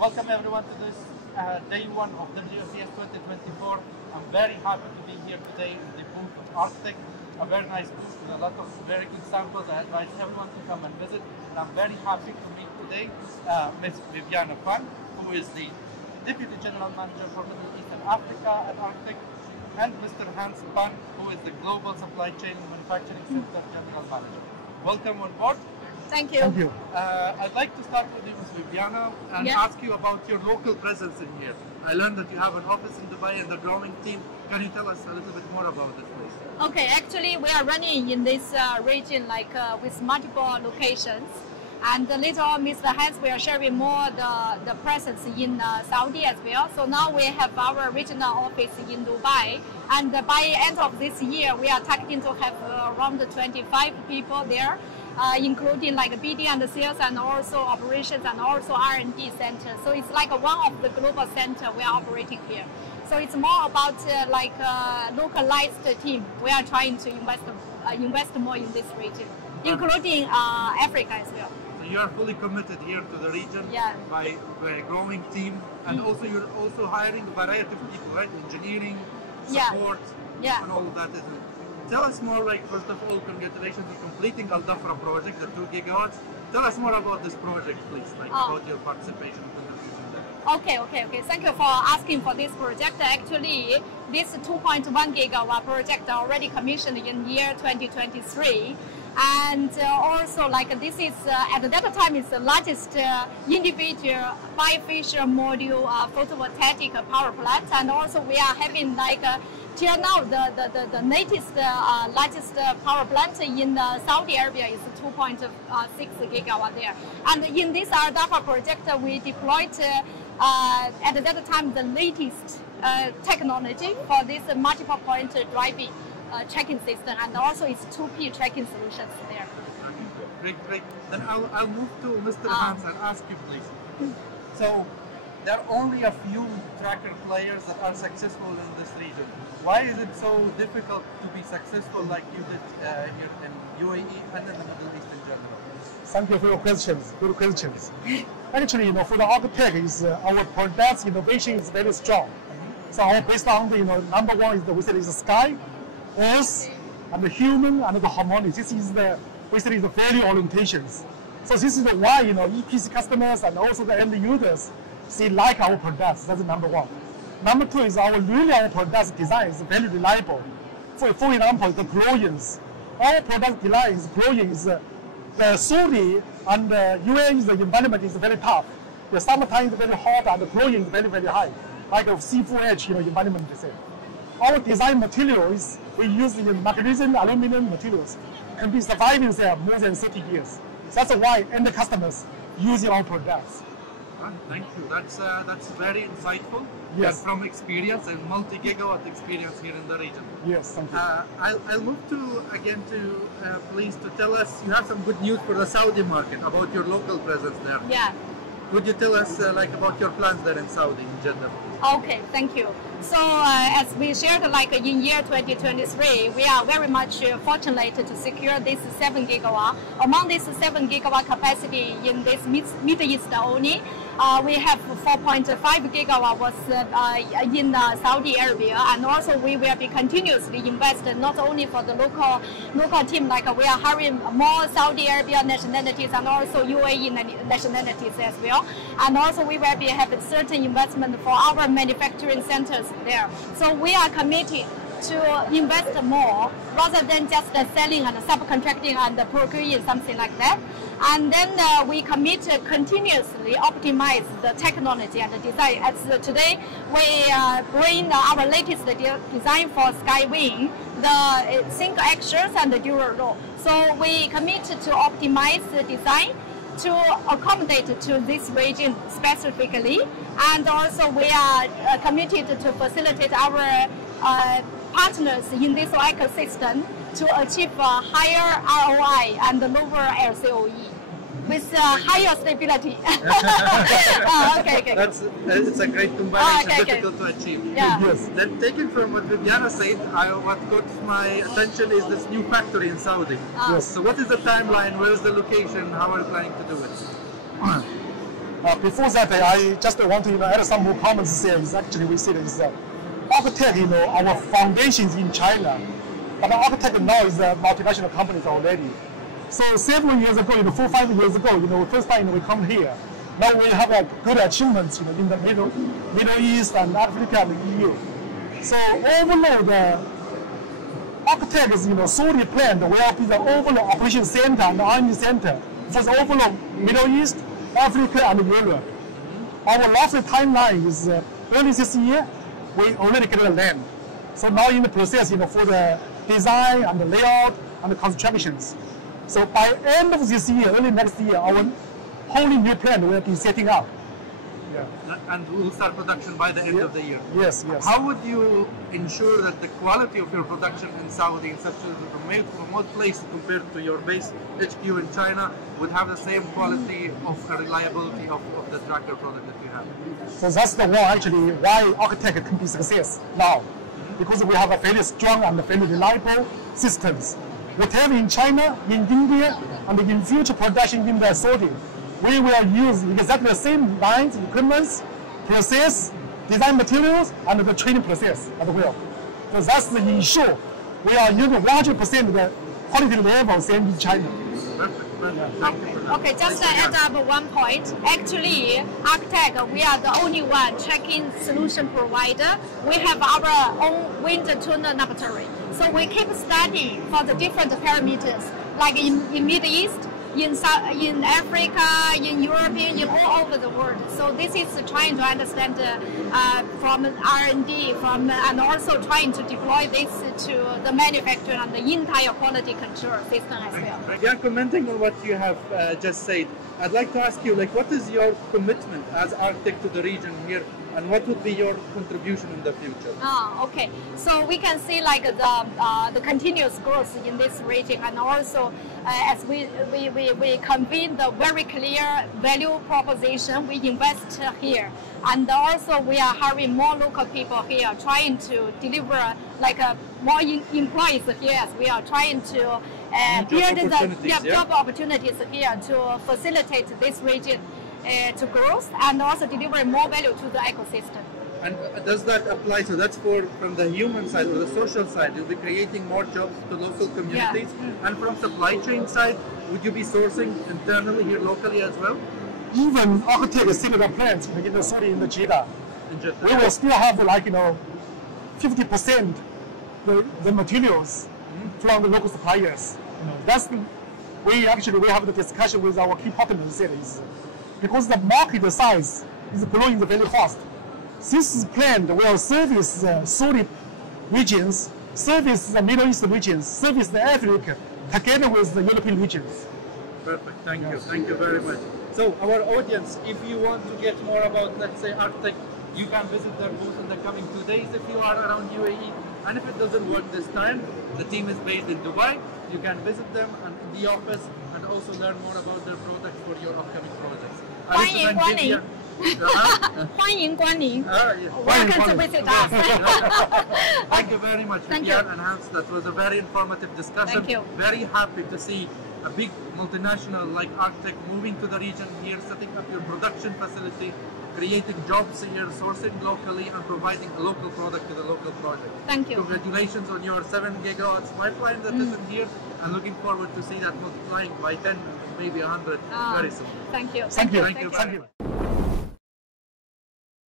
Welcome everyone to this day one of the GOCS 2024. I'm very happy to be here today in the booth of Arctic, a very nice booth with a lot of very good samples. I invite everyone to come and visit. And I'm very happy to meet today Ms. Vivian, who is the Deputy General Manager for Middle East and Africa at Arctic, and Mr. Hans, who is the Global Supply Chain and Manufacturing Center General Manager. Welcome on board. Thank you. Thank you. I'd like to start with you, Ms. Viviana, and ask you about your local presence in here. I learned that you have an office in Dubai and a growing team. Can you tell us a little bit more about this, please? Okay, actually we are running in this region with multiple locations. And later on, Mr. Hans will share more the presence in Saudi as well. So now we have our regional office in Dubai. And by end of this year, we are targeting to have around 25 people there. Including like BD and sales and also operations and also R&D center. So it's like one of the global center we are operating here. So it's more about localized team. We are trying to invest more in this region, including Africa as well. So you are fully committed here to the region by a growing team, and also you're also hiring a variety of people, right? Engineering, support, and all of that, isn't it? Tell us more, first of all, congratulations on completing Al Dhafra project, the 2 gigawatts. Tell us more about this project, please, about your participation and contribution there. Okay. Thank you for asking for this project. Actually, this 2.1 gigawatt project already commissioned in year 2023. And also, this is, at that time, is the largest individual bifacial module photovoltaic power plant. And also, we are having till now, the latest largest power plant in Saudi Arabia is 2.6 gigawatt there. And in this Al Dhafra project, we deployed at that time the latest technology for this multiple point driving tracking system, and also its 2P tracking solutions there. Great. Then I'll move to Mr. Hans and ask you, please. So there are only a few tracker players that are successful in this region. Why is it so difficult to be successful like you did here in UAE and in the Middle East in general? Thank you for your questions. Good questions. Actually, for the Arctic, our product innovation is very strong. So based on the number one is the sky, earth, and the human and the harmony. This is the the value orientations. So this is why EPC customers and also the end users like our products. That's number one. Number two is our product design is very reliable. For example, the growings. Our product design is growing the Saudi and the UAE, the environment is very tough. The summertime is very hot and the growing is very, very high, like a C4H environment. Our design materials, we use magnesium, aluminum materials, can be surviving there more than 30 years. That's why end customers using our products. Thank you. That's very insightful. Yes. From experience and multi-gigawatt experience here in the region. Yes, thank you. I'll move to please to tell us, you have some good news for the Saudi market about your local presence there. Yeah. Could you tell us about your plans there in Saudi in general? Okay, thank you. So as we shared in year 2023, we are very much fortunate to secure this 7 gigawatt. Among this 7 gigawatt capacity in this Middle East only, we have 4.5 gigawatt was in Saudi Arabia, and also we will be continuously invested not only for the local team, we are hiring more Saudi Arabia nationalities and also UAE nationalities as well, and also we will be having certain investment for our manufacturing centers there. So we are committed to invest more rather than just selling and subcontracting and procuring something like that. And then we commit to continuously optimize the technology and the design. As today, we bring our latest design for Skywing, the single axles and the dual row. So we commit to optimize the design to accommodate to this region specifically. And also we are committed to facilitate our partners in this ecosystem to achieve a higher ROI and lower LCOE with higher stability. Okay. It's a great combination, difficult to achieve. Yeah. Yes. Then taking from what Viviana said, what caught my attention is this new factory in Saudi. Yes. So what is the timeline? Where is the location? How are you planning to do it? Before that, I just want to add some more comments here. Is actually we see this architect, our foundations in China, but architect now is a multinational companies already. So several years ago, 4 or 5 years ago, first time we come here. Now we have a good achievements, in the Middle East and Africa and the EU. So overall, the architect is, solely planned will be the overall operation center and R&D center for the overall Middle East, Africa, and Europe. Our last timeline is early this year. We already get the land. So now in the process, for the design and the layout and the constructions. So by end of this year, early next year, our wholly new plant will be setting up. Yeah. And we'll start production by the end of the year. Yes, yes. How would you ensure that the quality of your production in Saudi, in such a remote place compared to your base HQ in China, would have the same quality of reliability of the tracker product that you have? So that's the one actually why architect can be success now, because we have a very strong and very reliable systems. Whatever in China, in India, and in future production in the Saudi, we will use exactly the same lines, equipment, process, design materials, and the training process as well. So that's the ensure we are using 100% the quality level same in China. Okay, just to add up one point. Actually, Architect, we are the only one tracking solution provider. We have our own wind tunnel laboratory. So we keep studying for the different parameters, like in Middle East, in Africa, in Europe, in all over the world. So this is trying to understand from R&D, and also trying to deploy this to the manufacturing and the entire quality control system as well. Yeah, commenting on what you have just said, I'd like to ask you, what is your commitment as architect to the region here, and what would be your contribution in the future? Okay. So we can see the continuous growth in this region, and also as we convene the very clear value proposition, we invest here, and also we are hiring more local people here, trying to deliver more employees here, as we are trying to build the job opportunities here to facilitate this region to growth, and also deliver more value to the ecosystem. And does that apply? So that's from the human side or the social side. You'll be creating more jobs to local communities. Yeah. And from supply chain side, would you be sourcing internally here locally as well? Even architect similar plants in the Saudi, in the Jeddah, we will still have 50% the materials from the local suppliers. We have the discussion with our key partners cities, because the market size is growing very fast. This plant will service the Saudi regions, service the Middle East regions, service the Africa, together with the European regions. Perfect, thank you. Thank you very much. So our audience, if you want to get more about, let's say, Architect, you can visit their booth in the coming 2 days if you are around UAE. And if it doesn't work this time, the team is based in Dubai. You can visit them and in the office and also learn more about their products for your upcoming projects. 欢迎光临。欢迎光临。Welcome to visit us. Thank you very much, Vivian and Hans. That was a very informative discussion. Thank you. Very happy to see a big multinational like Architect moving to the region here, setting up your production facility, creating jobs here, sourcing locally, and providing a local product to the local project. Thank you. Congratulations on your 7 gigawatts pipeline that is in here, and looking forward to see that multiplying by 10, maybe 100 very soon. Thank you. Thank you. Thank you.